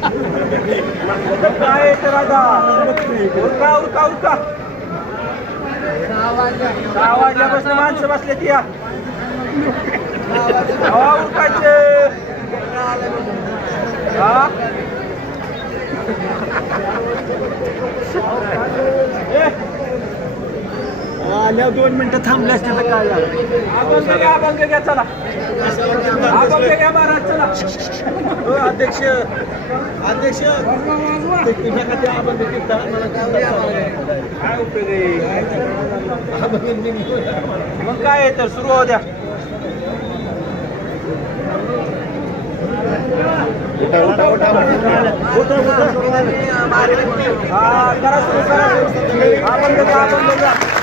काय तर राजा उरका उरका उरका 6 वाजल्यापासून माणसं बसले ती या उरकायचे हा आल्या 2 मिनिटं थांबले असते तर काय झालं अभंग घ्या चला अभंग घ्या महाराज चला अध्यक्ष अध्यक्ष तुझ्याकडे अभंग कीर्तन मला काय उपयोग आहे मग काय आहे तर सुरू होऊ द्या हा करा सुरू करा अभंग घ्या